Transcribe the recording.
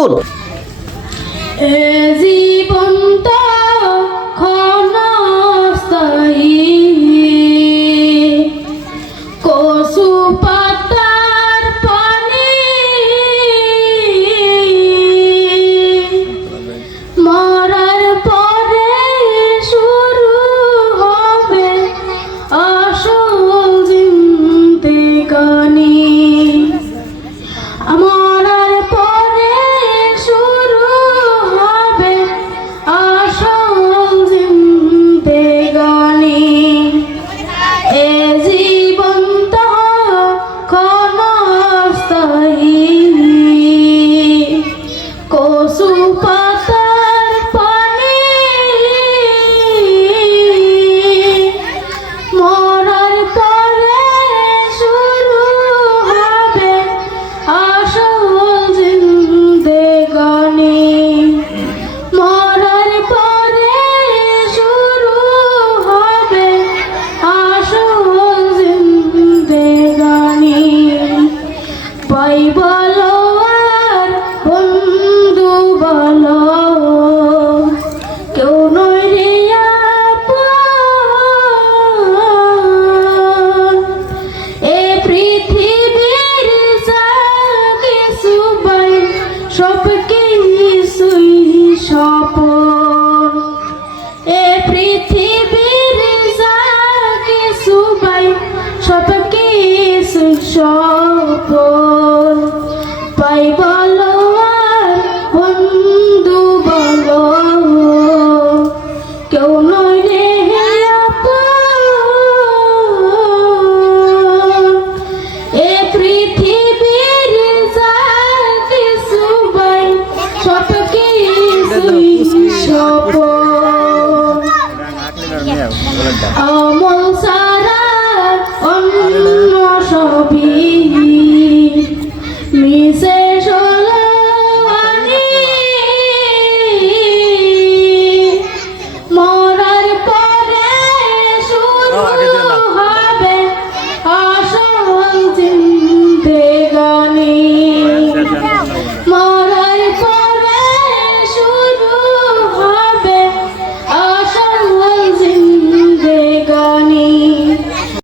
দেখুন। জীবন তো ক্ষণস্থায়ী, কচু পাতার পানি মরার পরে শুরু হবে আসল জিন্দেগানি। মরার পরে শুরু হবে আসল জিন্দেগানি। এ জীবন তো ক্ষণস্থায়ী, কচু পাতার পানি মরার পরে শুরু হবে আসল জিন্দেগানি। মরার পরে শুরু হবে আসল জিন্দেগানি। ভাই বলো আর বন্ধু বলো, কেউ নয় রে আপন। এ পৃথিবীর যা কিছু পাই সব কিছুই স্বপন। এ পৃথিবীর যা কিছু পাই সব কিছুই স্বপন। পাই বলো আর বন্ধু বলো, কেউ নয় রে আপন। এ পৃথিবীর যা কিছু পাই সব কিছুই স্বপন।